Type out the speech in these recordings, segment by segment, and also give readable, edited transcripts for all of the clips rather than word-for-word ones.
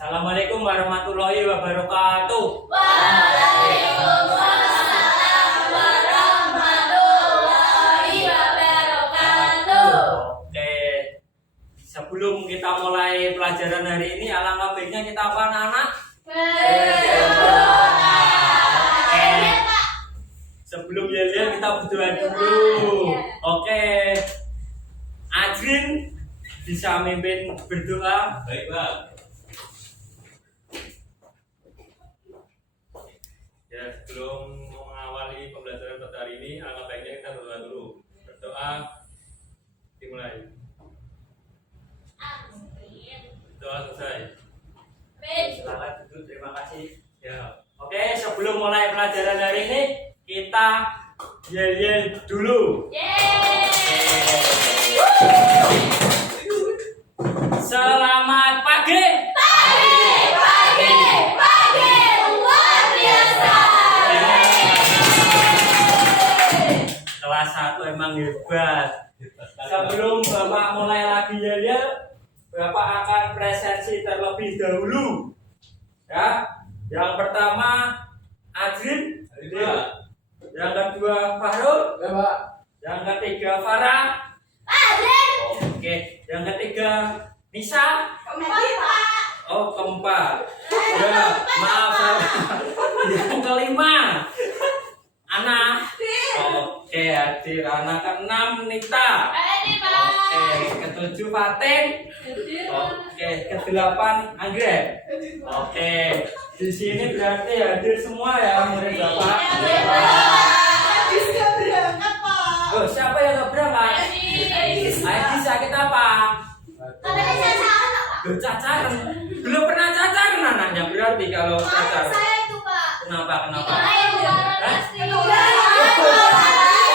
Assalamualaikum warahmatullahi wabarakatuh. Waalaikumsalam warahmatullahi wabarakatuh. Oke, sebelum kita mulai pelajaran hari ini, alangkah baiknya kita apa anak-anak? Berdoa. Sebelum yel-yel kita berdoa dulu. Oke, Adrin bisa memimpin berdoa. Baik, Pak. Ya, sebelum mengawali pembelajaran pada hari ini, alangkah baiknya kita berdoa dulu. Berdoa dimulai. Doa selesai. Selamat duduk, terima kasih. Ya. Oke, sebelum mulai pelajaran hari ini, kita yel-yel dulu. Selamat pagi. Pagi, luar biasa. Kelas 1 emang hebat. Sebelum Bapak mulai lagi yel-yel, Bapak akan presensi terlebih dahulu. Ya, yang pertama Adrin, yang kedua Fahrul, yang ketiga Farah, oke, yang ketiga Nisa, oh keempat, ya maaf yang kelima Ana, oke hadir, anak keenam Nita, oke ketujuh Fatin, oke kedelapan Anggrek, oke di sini berarti hadir semua ya murid Bapak. Oh, siapa yang nggak berangkat? Aidi sakit apa? Cacaran. Belum pernah cacaran anaknya berarti kalau cacaran. Kenapa?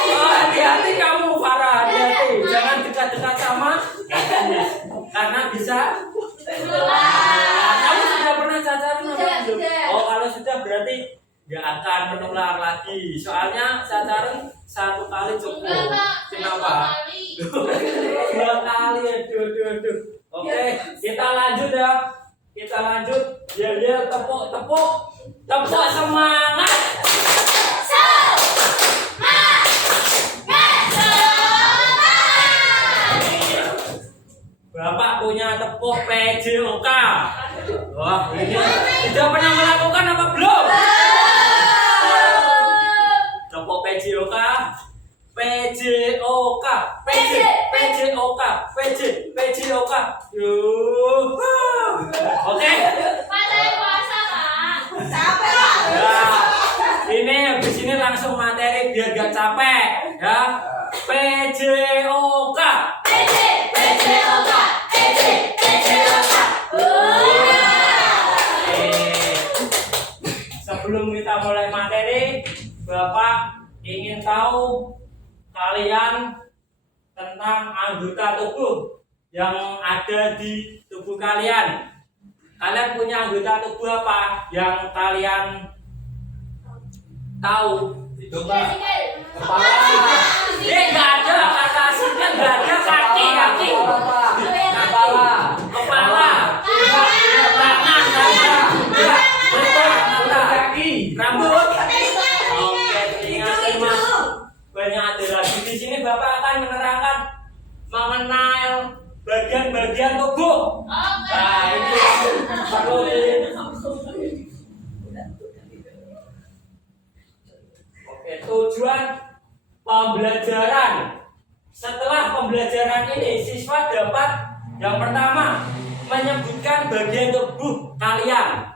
Oh, hati-hati kamu Farah, hati-hati. Jangan dekat-dekat sama karena bisa. Kamu sudah pernah cacaran apa belum? Oh, kalau sudah berarti nggak akan menular lagi. Soalnya cacaran satu kali cukup. Kenapa? Dua kali, aduh. Oke, kita lanjut ya. Kita lanjut. Yel-yel tepuk semangat. Bapak punya tepuk PJOK. Wah, ini sudah pernah melakukan apa belum? Tepuk PJOK. Oke. Nah, ini habis ini langsung materi biar gak capek ya. PJOK. Sebelum kita mulai materi, Bapak ingin tahu kalian tentang anggota tubuh yang ada di tubuh kalian. Kalian punya anggota tubuh apa yang kalian tahu? Hidung, Pak. Kepala. Nggak ada kata aslinya, nggak ada kaki. Kepala. Tangan. Kaki. Rambut. Oke, ingat mas. Banyak ada lagi di sini. Bapak akan menerangkan mengenal bagian-bagian tubuh. Nah, ini perlu Oke, tujuan pembelajaran. Setelah pembelajaran ini, siswa dapat yang pertama menyebutkan bagian tubuh kalian.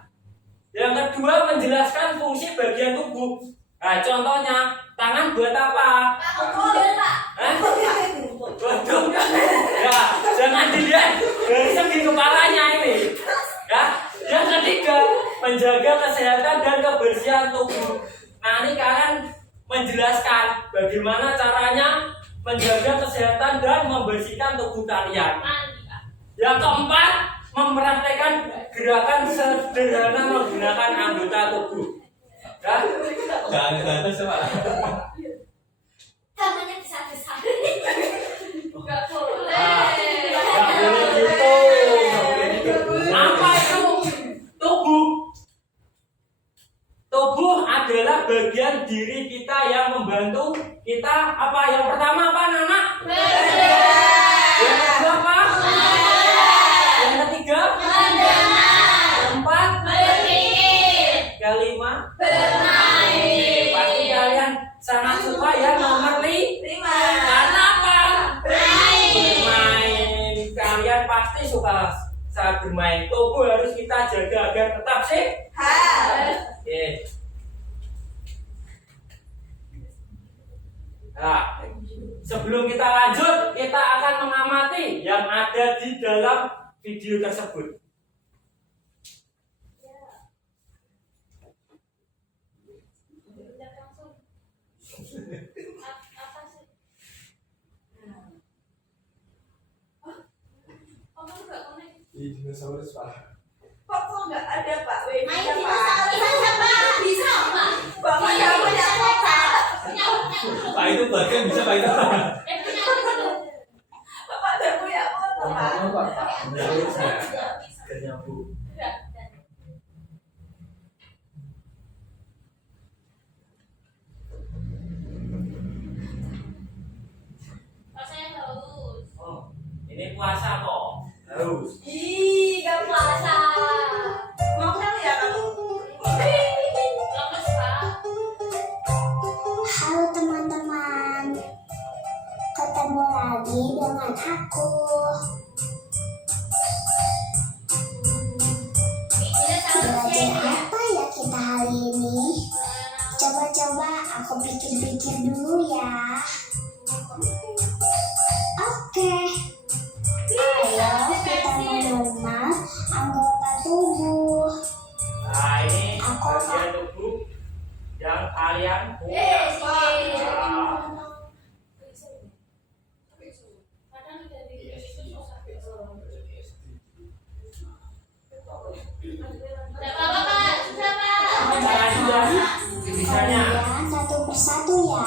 Yang kedua menjelaskan fungsi bagian tubuh. Nah, contohnya tangan buat apa? Waduh, ya jangan dilihat dari segi kepalanya ini. Ya, yang ketiga menjaga kesehatan dan kebersihan tubuh. Nah, ini kalian menjelaskan bagaimana caranya menjaga kesehatan dan membersihkan tubuh kalian. Yang keempat mempraktekkan gerakan sederhana menggunakan anggota tubuh. Ya, Jangan sama. Tangannya besar-besar. Gak boleh. Nggak boleh gitu. Apa itu? diri kita yang membantu kita apa? Yang pertama apa, anak-anak? Yang kedua apa? Yang ketiga? Keempat? Kelima? Pasti kalian sangat suka ya nomor 5. Karena apa? Bermain. Kalian pasti suka saat bermain. Tubuh harus kita jaga agar tetap sehat. Oke. Nah, sebelum kita lanjut, kita akan mengamati yang ada di dalam video tersebut. Di dinosaurus Pak. Kok nggak ada Pak? Main dinosaurus aja Pak. Bisa Pak. Bapak nggak punya kota. Pak itu bagian bisa Pak itu. Bapak nggak punya kota Pak. Dinosaurus ya. Nyambung. Oh, ini puasa kok. Harus. Ih, nggak puasa. Mau kenal ya kamu? Halo teman-teman, ketemu lagi dengan aku. Belajar apa ya kita hari ini? Coba-coba aku pikir-pikir dulu ya. Oke, ayo kita mengenal anggota tubuh. Nah, ini Aku bagian tubuh yang kalian punya. Nah, cara juga misalnya. kalian satu persatu ya.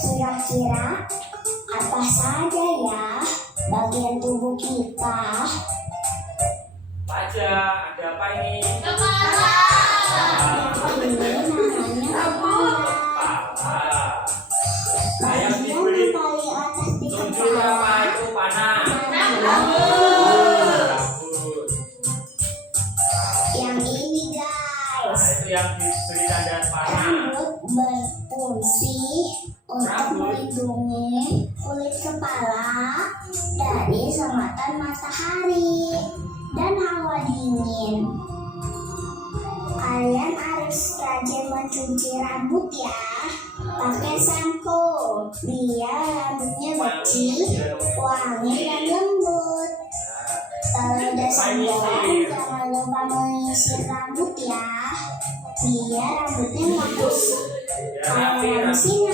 Kira-kira apa saja ya bagian tubuh kita? Baca, ada apa ini? Ini namanya kepala. Kepala. Nah, yang Bagian diberi yang paling atas di tunjuk apa kepala. itu panah. Rambut. Rambut. Yang ini Nah, guys, itu yang diberi tanda panah. rambut berfungsi untuk melindungi kulit kepala dari sengatan matahari dan hawa dingin. Kalian harus rajin mencuci rambut ya, pakai sampo biar rambutnya bersih, wangi dan lembut. Kalau udah sembuh, jangan lupa menyisir rambut ya, biar rambutnya nggak kusut. Ya, rapi, Kalau rapi. sini,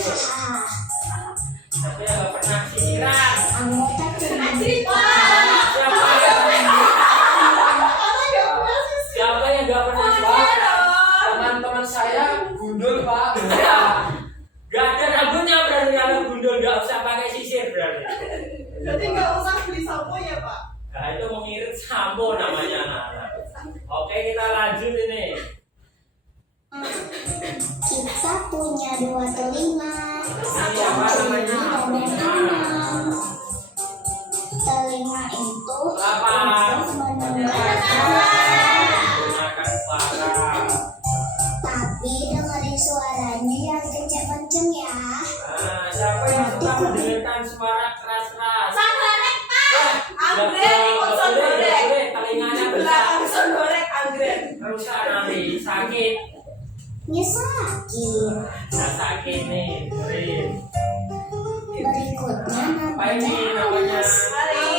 Tapi nggak pernah sisiran. anggota tubuh. Siapa yang nggak pernah sisiran? Teman-teman saya gundul Pak. Gak ada rambutnya berarti kalau gundul nggak usah pakai sisir berarti. Jadi nggak usah beli sampo ya Pak. Nah itu mengirit sampo namanya anak-anak. Oke kita lanjut ini. Kita punya 2 telinga. Ini apa namanya? Nah, telinga itu Apa? untuk mendengarkan, Gunakan suara. tapi dengerin suaranya yang kenceng-kenceng ya. Nah, siapa yang suka mendengarkan suara keras-keras? Anggrek, ikut sondorek. Telinganya besar. Belakang sondorek anggrek. Rusak nanti, sakit. Sakit. Nah, sakit nih, dengerin. Berikutnya Apa ini namanya? namanya alis. Mari.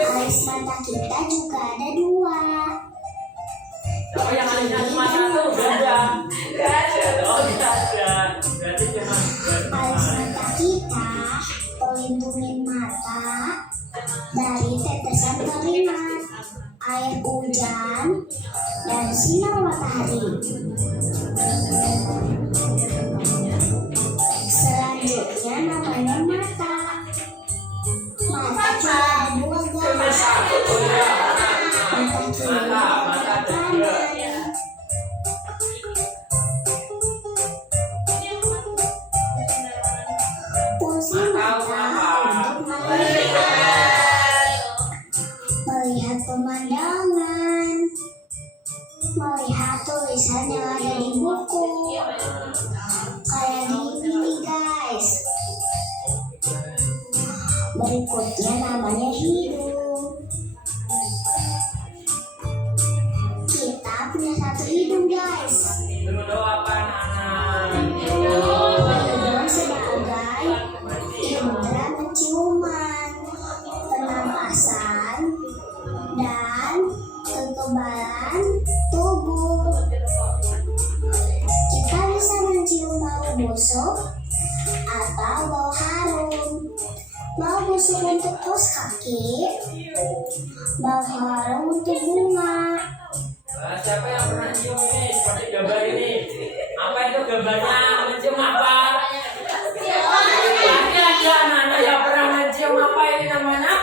Alis mata kita juga ada 2. Siapa yang alisnya cuma satu? Ganda. Nggak ada. Oh, tidak ada. Berarti cuma Alis mata kita melindungi mata dari tetesan keringat, air hujan, dan sinar matahari. Selanjutnya namanya mata. Mata juga ada 2 guys. Oh iya. Mata kiri, Mata mata ada juga. kanan. tulisan yang ada di buku. Kayak gini guys. Berikutnya namanya hidung. Kita punya satu hidung guys. Dulu apa anak? Hidung sebagai indera penciuman, pernapasan, dan kekebalan tubuh. Kita bisa mencium bau busuk atau bau harum. Bau busuk untuk kaos kaki, bau harum untuk bunga. Siapa yang pernah cium ini seperti gambar ini? Apa itu gambarnya? Mencium apa? Ini ada anak-anak yang pernah mencium apa ini namanya?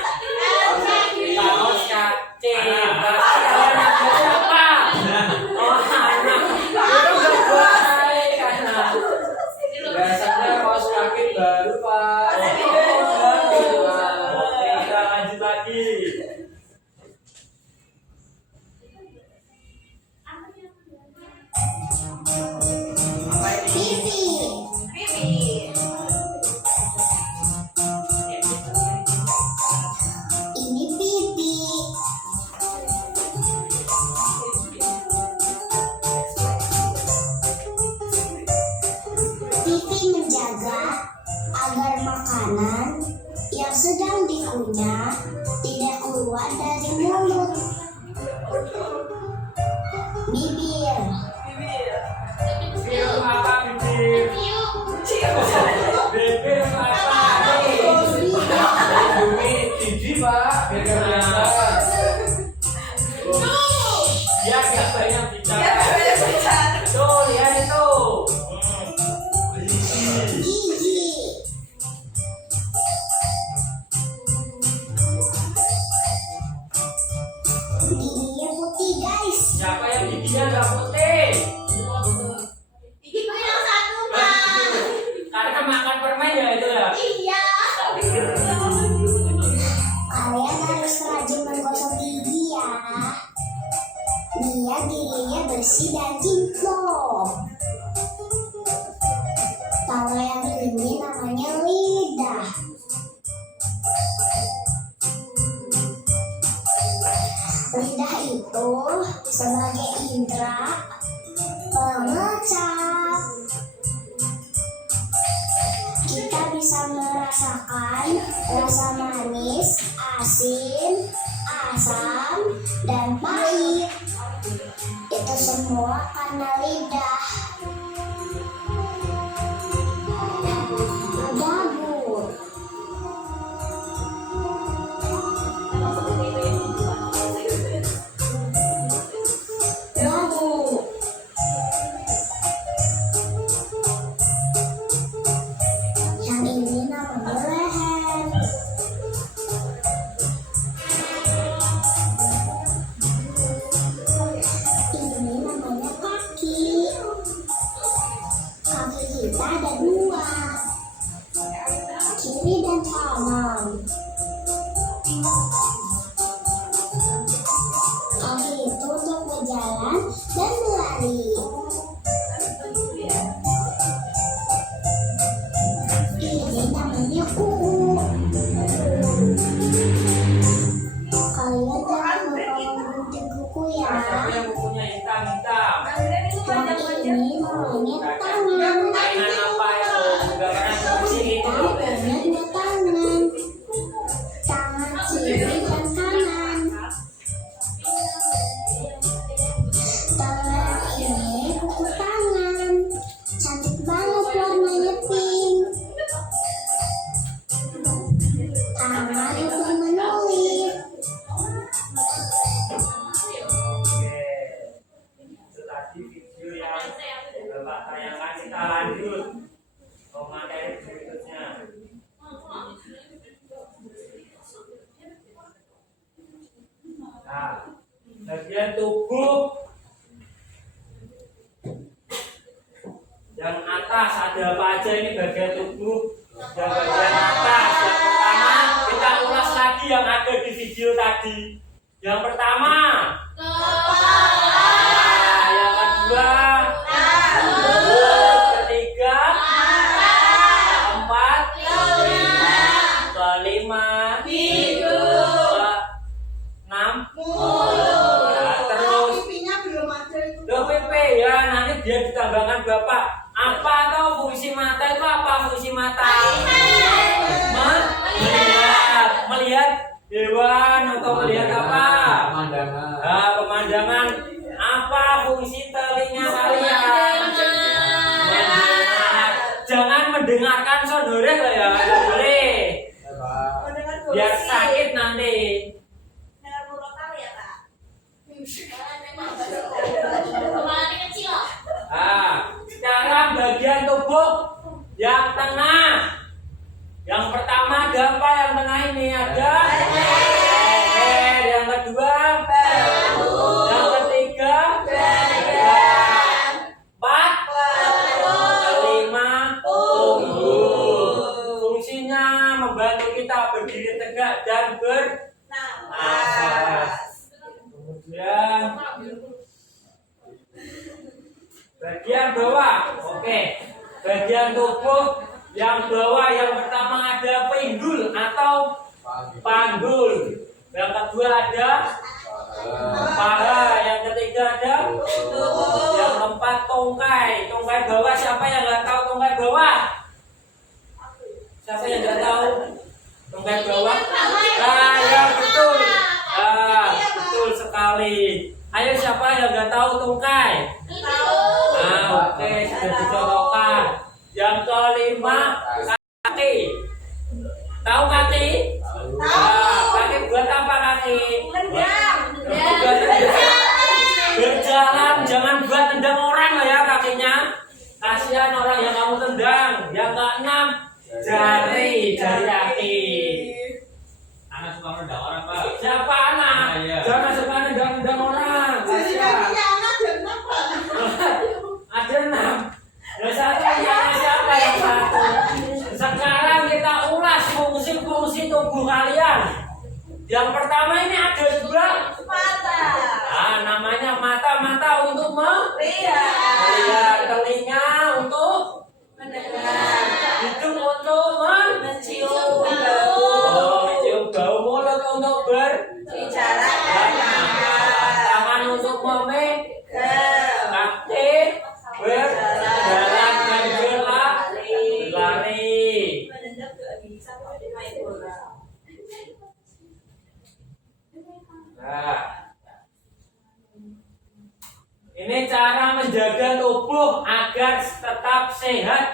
Kaos kaki. Anak siapa? Oh anak. Itu gak baik anak. Biasanya kaos kaki baru pak. Oke kita lanjut lagi. Pipi. Ini pipi. Pipi menjaga agar makanan yang sedang dikunyah tidak keluar dari mulut. Bibir. Bibir apa bibir? Bibir apa? Bibir gigi pak. Biar dia nggak banyak bicara. Tuh lihat itu. Gigi. Giginya putih guys. Siapa yang giginya nggak putih? Gigi gue yang satu, Pak. Karena makan permen ya itu ya. Iya. Kalian harus rajin menggosok gigi ya. Biar giginya bersih dan kinclong. Kalau yang ini namanya lidah. Lidah itu sebagai indera pengecap. Kita bisa merasakan rasa manis, asin, asam, dan pahit. Itu semua karena lidah. Dagu. Dagu. Yang ini namanya leher. Ini namanya kaki. Kaki kita ada dua, kiri dan kanan. Kaki itu untuk berjalan dan berlari. Ini namanya kuku. Kalian jangan lupa menggunting kuku ya. Siapa yang bukunya hitam-hitam? Yang ini namanya tangan. Mainan apa itu? Nggak pernah cuci itu. Namanya tangan. Tangan kiri dan kanan. Tangan ini kuku tangan. Cantik banget warnanya pink. Tangan untuk menulis. Itu tadi video yang Bapak tayangkan, kita lanjut ke materi berikutnya. Nah, bagian tubuh yang atas ada apa aja ini bagian tubuh? Yang bagian atas yang pertama kita ulas lagi yang ada di video tadi. Yang pertama, yang kedua kedua, ketiga, keempat, kelima, keenam. Nah, terus pipinya belum ada itu. lo PP ya, nanti dia ditambahkan bapak. Apa atau fungsi mata itu apa fungsi mata? Melihat hewan atau melihat apa? Pemandangan. Nah, pemandangan. Apa fungsi telinga kalian? Mendengar. Jangan mendengarkan sonore loh ya, nggak boleh. Ya, Pak. Mendengar Biar gosip. sakit nanti. Dengar murotal ya, Pak. Kepala kecil. Nah, sekarang bagian tubuh yang tengah. Yang pertama ada apa yang tengah ini? Ada leher. Yang kedua yang ketiga empat, kelima punggung. Fungsinya membantu kita berdiri tegak dan bernafas. Kemudian bagian bawah, oke. Bagian tubuh yang bawah yang pertama ada pinggul atau panggul. Yang kedua ada paha. Yang ketiga ada yang keempat tongkai. Tongkai bawah siapa yang nggak tahu tongkai bawah? Siapa yang nggak tahu tongkai bawah? Nah, ya betul. Ah, betul sekali. Ayo siapa yang nggak tahu tongkai? Nah, oke, sudah dicontohkan. Yang kelima, kaki. Tahu kaki? Nah, kaki buat apa kaki? Berjalan, jangan buat tendang orang lah ya kakinya. Kasihan orang yang kamu tendang. Yang keenam, jari kaki. Anak suka menendang orang, Pak. Siapa anak? Ah, iya. Jangan suka tendang orang. Jadi Kasihan. kakinya anak jeneng, Pak. Ada 6. Yang satu yang siapa yang satu? Sekarang kita ulas fungsi-fungsi tubuh kalian. Yang pertama ini ada dua Mata. Nah, namanya mata untuk Lihat. melihat, telinga untuk Mendengar. hidung untuk Mencium mencium bau, mulut untuk bicara. tangan untuk Memegang. kaki berjalan dan berlari. Menendang juga bisa main bola. Nah, ini cara menjaga tubuh agar tetap sehat.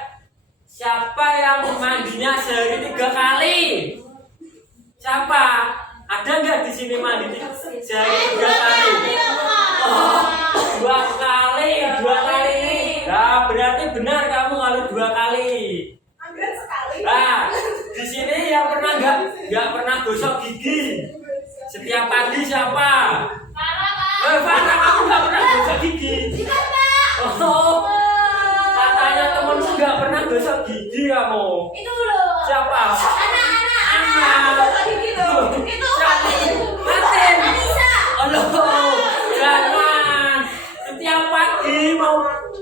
Siapa yang mandinya sehari 3 kali? Siapa? Ada nggak di sini mandi sehari 3 kali? Oh, 2 kali, 2 kali ini. Nah, berarti benar kamu kalau 2 kali. Ambil sekali. Nah, di sini yang pernah nggak pernah gosok gigi setiap pagi siapa? Farah, kamu nggak pernah gosok gigi. Oh, katanya temenmu nggak pernah gosok gigi kamu. Itu loh. Siapa? Anak-anak. Itu Fatin. Fatin. Anissa. Halo, jangan. Setiap pagi mau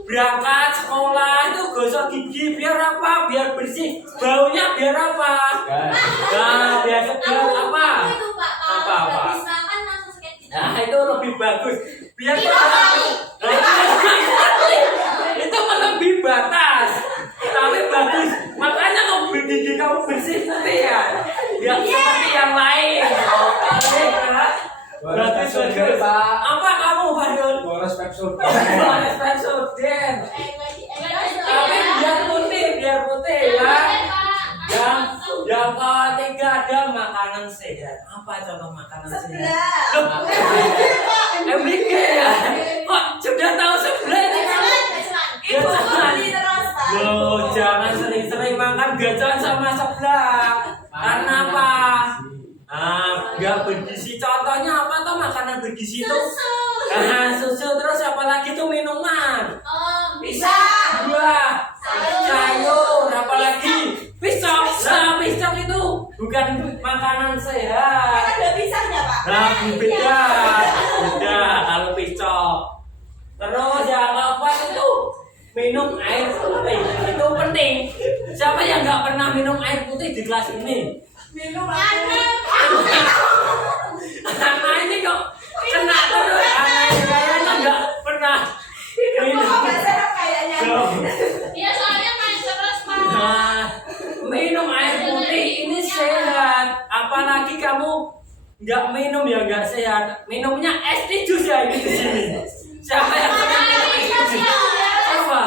berangkat sekolah itu gosok gigi biar apa? Biar bersih. Baunya biar apa? Nah, biar segar apa? Itu Pak, Apa, kalau apa? habis makan langsung sakit gigi. Nah, itu lebih bagus. Biar Itu kali. itu lebih batas. Tapi bagus. Makanya kamu gigi kamu bersih nanti ya. Ya seperti yang lain. Oke, Kak. Bagus, bagus. Apa kamu, Badun? Boros Pepsur. Boris Persuden. Tapi biar putih ya. Yang ketiga ada makanan sehat. Apa contoh makanan sehat? MBG ya. Kok sudah tahu sebelah ini kamu? Ibu mandi terus, Pak. Loh, jangan sering-sering makan gacoan sama sebelah. Karena apa? Nggak bergizi. Contohnya apa tuh makanan bergizi itu? Nah, susu terus apalagi tuh minuman. Bisa. Buah, sayur, apalagi pisang. Nah, pisang itu bukan makanan sehat. Kan ada pisangnya, Pak. Nah, beda kalau pisang. Terus yang minum air putih itu penting. Siapa yang nggak pernah minum air putih di kelas ini? Minum air. Anak ini kok kena terus. Anak ini kayaknya nggak pernah minum. Nggak sehat kayaknya. Iya soalnya main terus Pak. Nah, minum air putih ini sehat. Apalagi kamu nggak minum ya nggak sehat. Minumnya es teh jus ya ini di sini. Siapa yang pernah minum es teh jus? Apa?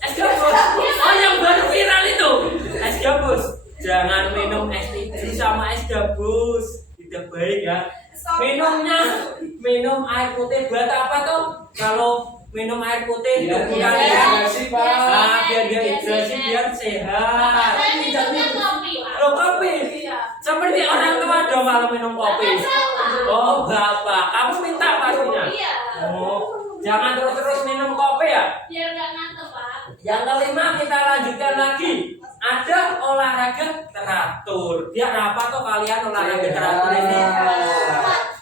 Es gabus. Oh yang baru viral itu. Es gabus. Jangan minum es teh jus sama es gabus. Tidak baik ya. Minum air putih buat apa tuh? Kalau minum air putih Biar tubuh dia kalian hidrasi, Pak. biar dia hidrasi biar sehat. Saya minumnya kopi Pak. Lo kopi? Iya. Seperti orang tua dong kalau minum kopi. Oh bapak, kamu minta pastinya. Iya. Oh, jangan terus minum kopi ya. Biar nggak ngantuk Pak. Yang kelima kita lanjutkan lagi. Ada olahraga teratur. Biar apa tuh kalian olahraga teratur ini?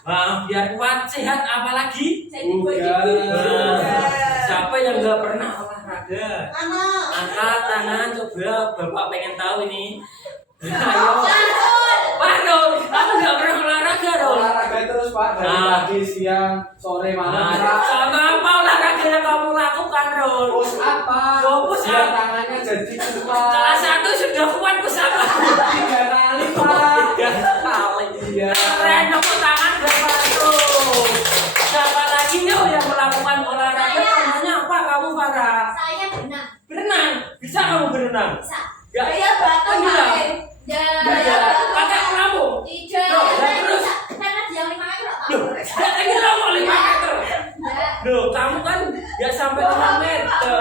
Nah, biar kuat sehat apalagi? Nah, siapa yang nggak pernah olahraga? Angkat tangan coba, bapak pengen tahu ini. Ayo, Pak Dul, kamu nggak pernah olahraga dong? Olahraga terus Pak, dari Nah. pagi, siang, sore, malam. Nah, Pak. sama apa olahraga yang kamu lakukan Dul? Push up Pak. Oh, push up. Biar tangannya jadi kuat. Kelas 1 sudah kuat bersama. 3 kali Pak. 3 kali. Iya. Keren, tepuk tangan berapa tuh? Siapa lagi yuk yang melakukan olahraga? Namanya apa kamu Farah? Saya berenang. Berenang. Bisa kamu berenang? Bisa. Ya. Kayak batu Oh, iya. main. Belajar. Pakai pelampung. Tidak. Loh, dan terus? Karena yang 5 meter Pak. Loh, ini lo mau 5 meter. Enggak. Loh, kamu kan nggak sampai 5 meter.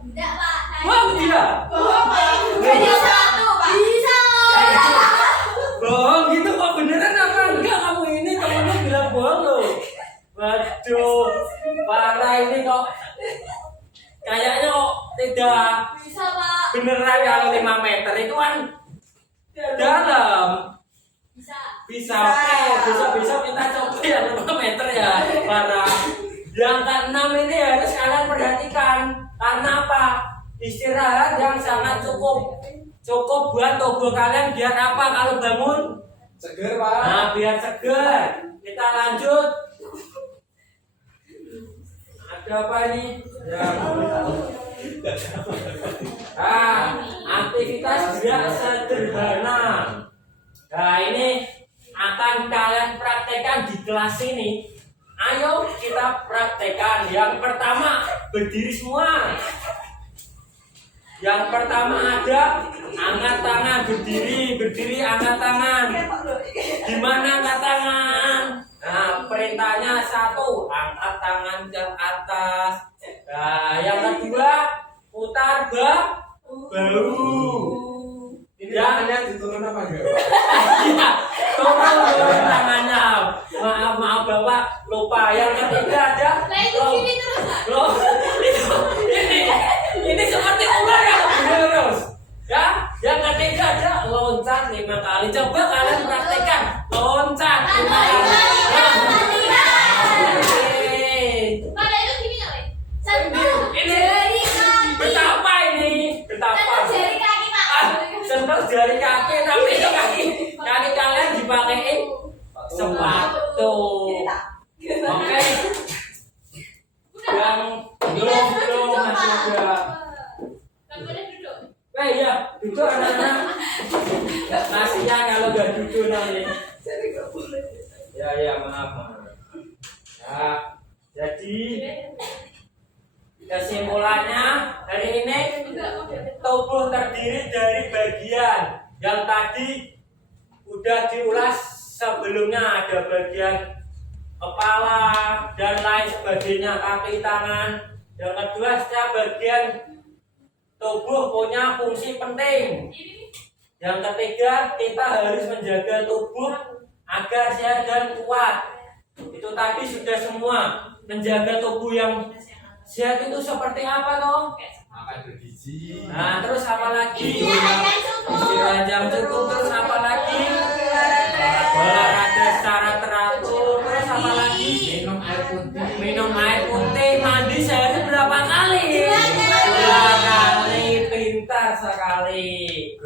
Enggak Pak. Wow, dia. Kayak satu, Pak. Bisa. Bohong gitu kok beneran apa enggak kamu ini temenmu bilang bohong loh. Waduh, parah ini kok. Kayaknya kok tidak Bisa Pak. beneran kalau 5 meter itu kan dalam. Bisa. Bisa, oke, besok-besok kita coba yang 5 meter ya, parah. Yang ke-6 ini harus kalian perhatikan. Karena apa? Istirahat yang sangat cukup buat tubuh kalian biar apa kalau bangun? Seger Pak. Nah, biar segar. Kita lanjut. Ada apa ini? Ya. Aktivitas gerak sederhana. Nah, ini akan kalian praktekkan di kelas ini. Ayo kita praktekkan. Yang pertama, berdiri semua. Yang pertama ada angkat tangan, berdiri angkat tangan. Gimana angkat tangan? Nah, perintahnya 1, angkat tangan ke atas. Nah, yang kedua, putar bahu. Ini Ya. tangannya diturun apa enggak Pak? Iya, turun tangannya. Maaf Bapak, lupa. Yang ketiga ada Nah itu gini terus Pak. loh, ini seperti ular yang begini terus. Ya, yang ketiga ada loncat 5 kali. Coba kalian praktekkan loncat 5 kali. Pada itu gini nggak Pak? Sentuh Ini jari kaki. betapa ini? Betapa? Sentuh jari kaki Pak. Sentuh jari kaki, tapi itu kaki kalian dipakein sepatu. Oke. Yang belum masih ada. Nggak boleh duduk. Ya, duduk anak-anak. Kasihan kalau nggak duduk nanti. Ya, maaf. Nah, jadi kesimpulannya hari ini tubuh terdiri dari bagian yang tadi udah diulas sebelumnya. Ada bagian kepala dan lain sebagainya, kaki, tangan. Yang kedua, setiap bagian tubuh punya fungsi penting. Yang ketiga, kita harus menjaga tubuh agar sehat dan kuat. Itu tadi sudah semua. Menjaga tubuh yang sehat itu seperti apa toh? Makan bergizi. Nah, terus apa lagi? Istirahat yang cukup. Istirahat yang cukup. Terus apa lagi? Olahraga secara teratur. Terus apa lagi? Minum air putih. Minum air putih. Mandi sehari berapa kali? 2 kali.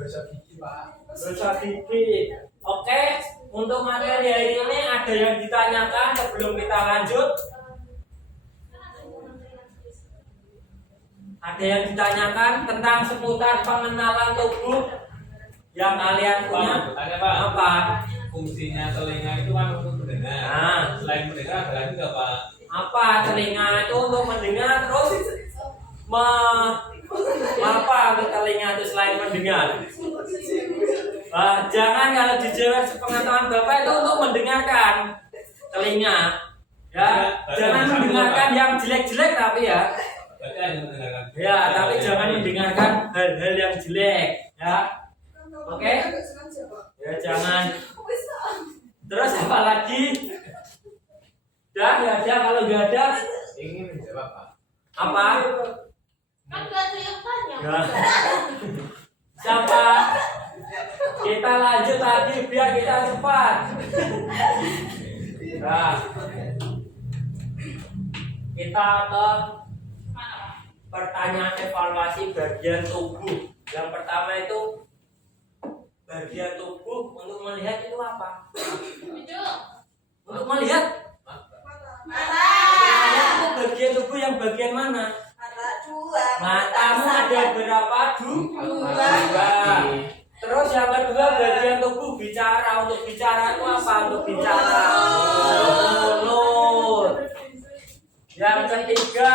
gosok gigi Pak. Gosok gigi. Oke, untuk materi hari ini ada yang ditanyakan sebelum kita lanjut? Ada yang ditanyakan tentang seputar pengenalan tubuh yang kalian punya? Tanya Pak. Apa? Fungsinya telinga itu kan untuk mendengar. Nah. Selain mendengar ada lagi nggak Pak? Apa? Telinga itu untuk mendengar, terus apa untuk telinga itu selain mendengar? Jangan kalau dijawab sepengetahuan Bapak itu untuk mendengarkan telinga. Ya, jangan mendengarkan yang jelek-jelek tapi ya. Berarti hanya mendengarkan. Ya, tapi jangan mendengarkan hal-hal yang jelek, ya. Oke? Ya, jangan. Terus apa lagi? Nggak ada, kalau nggak ada Ingin menjawab Pak. apa? Kan gak ada yang tanya. Ya. Siapa? Kita lanjut lagi biar kita cepat. Nah, kita ke pertanyaan evaluasi bagian tubuh. Yang pertama itu bagian tubuh untuk melihat itu apa? Untuk melihat. Melihat itu bagian tubuh yang bagian mana? Matamu ada berapa? Dua. Terus yang kedua bagian tubuh bicara. Untuk bicara itu apa? Untuk bicara mulut. Yang ketiga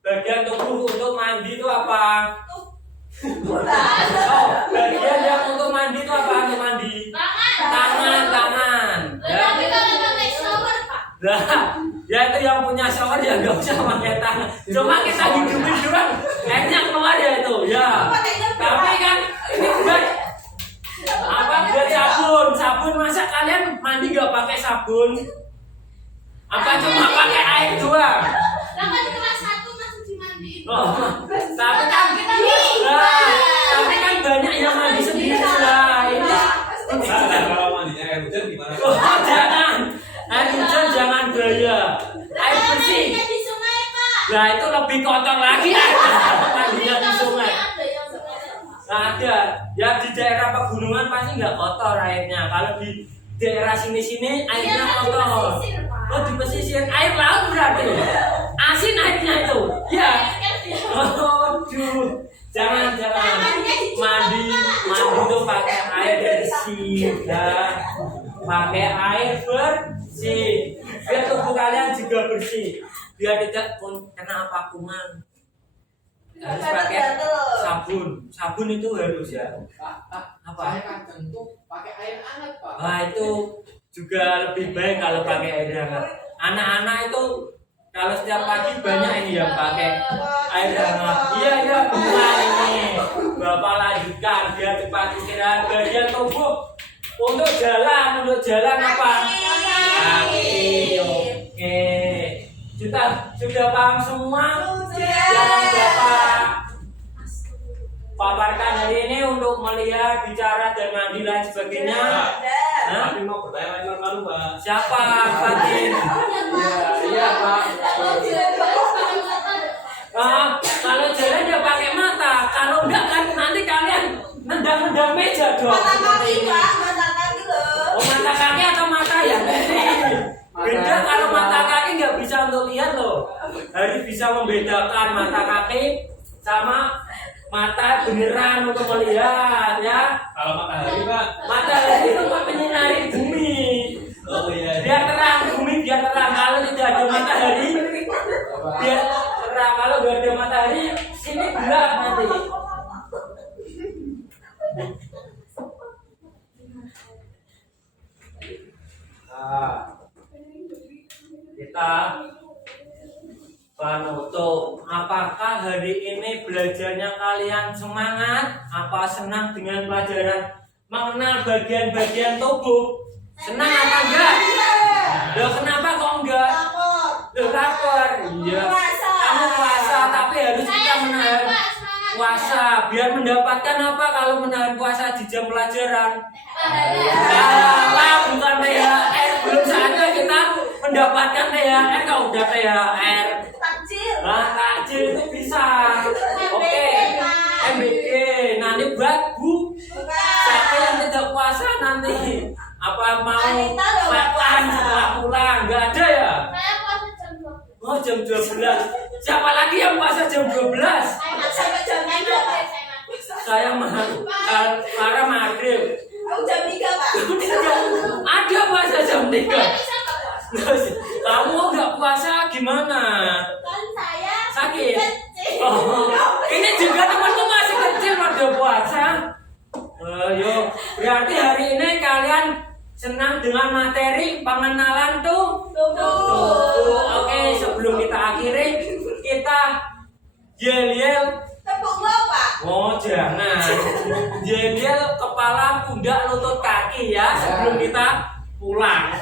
bagian tubuh untuk mandi itu apa? Oh, bagian yang untuk mandi itu apa? Untuk mandi? Tangan. Tapi kalau pakai shower, Pak. Nah, ya itu yang punya shower ya nggak usah pakai tangan. Cuma kita hidupin doang, airnya keluar ya itu, ya. Tapi kan ini buat apa? Buat sabun masa kalian mandi nggak pakai sabun? Apa cuma pakai air doang? Lah kan cuma satu masih dimandiin. Oh, tapi kan, tapi kan banyak yang mandi sendiri lah. Ini. Kalau mandinya air hujan gimana? Oh, jangan. Air hujan jangan gaya. Air bersih. Mandinya di sungai, Pak. Nah itu lebih kotor lagi mandinya di sungai. Ada yang sungai, Pak. Nah ada, ya di daerah pegunungan pasti nggak kotor airnya. Kalau di daerah sini airnya kotor. Oh di pesisir, air laut berarti. Asin airnya itu. Ya. Aduh, jangan mandi itu pakai air bersih ya. Pakai air bersih. Biar tubuh kalian juga bersih. Biar tidak kena apa kuman. Harus pakai sabun itu harus ya. Pak, Apa? saya kan tentu pakai air hangat Pak. Nah itu juga lebih baik kalau pakai air hangat. Anak-anak itu kalau setiap pagi banyak ini yang pakai air hangat. Iya bukan ini. Bapak lanjutkan biar cepat istirahat. Bagian tubuh untuk jalan apa? Kaki. Oke. Sudah paham semua? Yang Bapak paparkan hari ini untuk melihat, bicara dan mandi lain sebagainya. Hah? Tapi mau bertanya lain malu Pak. Siapa Fatin? Iya Pak. Kalau jalan ya pakai mata. Kalau enggak kan nanti kalian nendang meja dong. Oh mata kaki atau mata yang ini? Beda kalau mata kaki nggak bisa untuk lihat loh. Harus bisa membedakan mata kaki sama mata beneran untuk melihat ya. Kalau matahari Pak. Matahari itu menyinari bumi. Oh iya. Biar terang bumi, biar terang. Kalau tidak ada matahari, biar terang. Kalau nggak ada matahari, sini gelap nanti. Nah, kita penutup. Apakah hari ini belajarnya kalian semangat? Apa senang dengan pelajaran mengenal bagian-bagian tubuh? Senang apa enggak? Loh kenapa kok enggak? Loh lapar. Iya. Kamu puasa tapi harus kita menahan puasa. Biar mendapatkan apa kalau menahan puasa di jam pelajaran? Bukan THR. Belum saatnya kita mendapatkan THR. Kalau udah THR takjil itu bisa. Oke. MBG nanti buat Apa mau Anita udah makan puasa. setelah pulang? Nggak ada ya? Saya puasa jam 12. Oh jam 12. Siapa lagi yang puasa jam 12? Sampai jam 3, Pak. Saya Lara maghrib. Aku jam 3, Pak. Ada puasa jam 3. Saya bisa nggak puasa? Kamu nggak puasa gimana? Kan saya Sakit? kecil. Oh, ini juga temanku masih kecil pada puasa. Yo, berarti hari ini kalian senang dengan materi pengenalan tuh. Oke, sebelum kita akhiri, kita yel-yel. Tepuk gua, Pak. Oh jangan, yel-yel kepala, pundak, lutut, kaki ya sebelum kita pulang.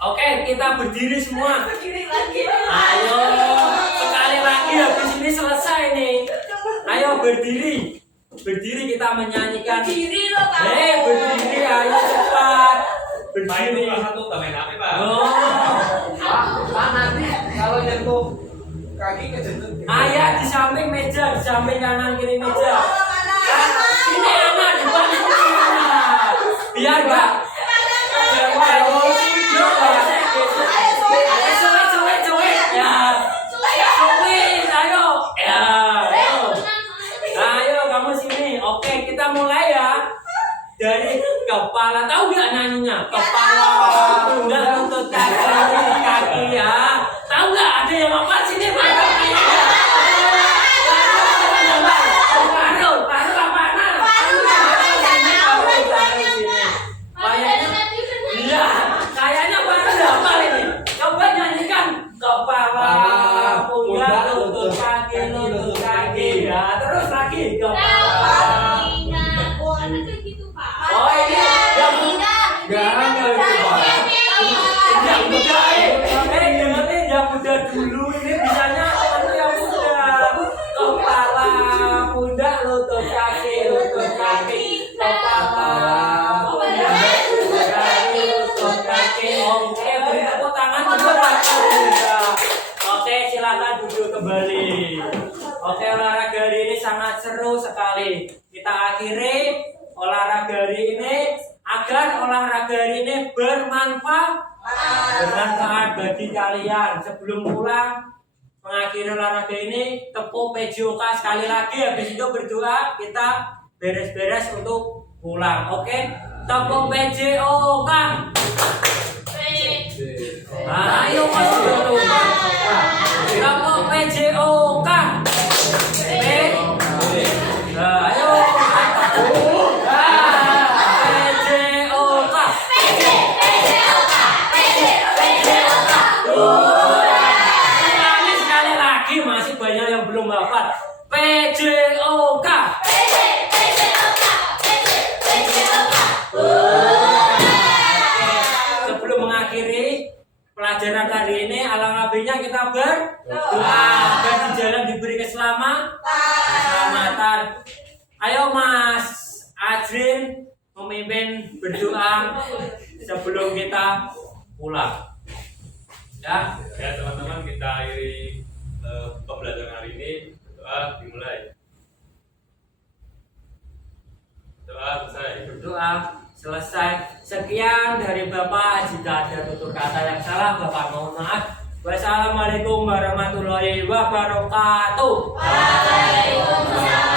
Oke, kita berdiri semua. Berdiri lagi. Ayo, sekali lagi habis ini selesai nih. Ayo berdiri. Berdiri kita menyanyikan. Berdiri loh, kamu. Berdiri, ayo cepat. Main Berdiri. kelas 1 main apa Pak? Oh, Pak nanti kalau nyentuh kaki kejentut. ayah di samping meja, di samping kanan kiri meja. Mana? Sini anak, depan sini anak. Biar enggak. Biar enggak. Coba. Ya. Suwit, ayo. Ya. Ayo kamu sini. Oke, kita mulai ya. Dari kepala, tahu nggak nyanyinya? Kepala, pundak, lutut, kaki ya. Tahu nggak? Ada yang apa sini? Paru apa? Iya, kayaknya baru hafal ini. Coba nyanyikan kepala, pundak, lutut, kaki. Ya, terus lagi kepala. Oh ini yang muda, yang muda dulu ini bisanya anu yang muda. Kepala, pundak, lutut, kaki, kepala, pundak, lutut, kaki. Oke, beri tepuk tangan untuk Raka Bunda. Oke, silakan duduk kembali. Oke, olahraga hari ini sangat seru sekali. Kita akhiri olahraga hari ini agar olahraga hari ini bermanfaat bagi kalian. Sebelum pulang mengakhiri olahraga ini, tepuk PJOK sekali lagi. Habis itu berdoa, kita beres-beres untuk pulang. Oke, tepuk PJOK. Ayo mas dulu. Tepuk PJOK. Ayo. Ulangi sekali lagi, masih banyak yang belum hafal. PJOK. Sebelum mengakhiri pelajaran kali ini, alangkah kita berdoa agar di jalan diberi keselamatan. Ayo Mas Ajrin memimpin berdoa sebelum kita pulang. Ya, Teman-teman, kita akhiri pembelajaran hari ini. Doa dimulai. Doa selesai. berdoa selesai. Sekian dari Bapak. Jika ada tutur kata yang salah, Bapak mohon maaf. Wassalamualaikum warahmatullahi wabarakatuh. Waalaikumsalam.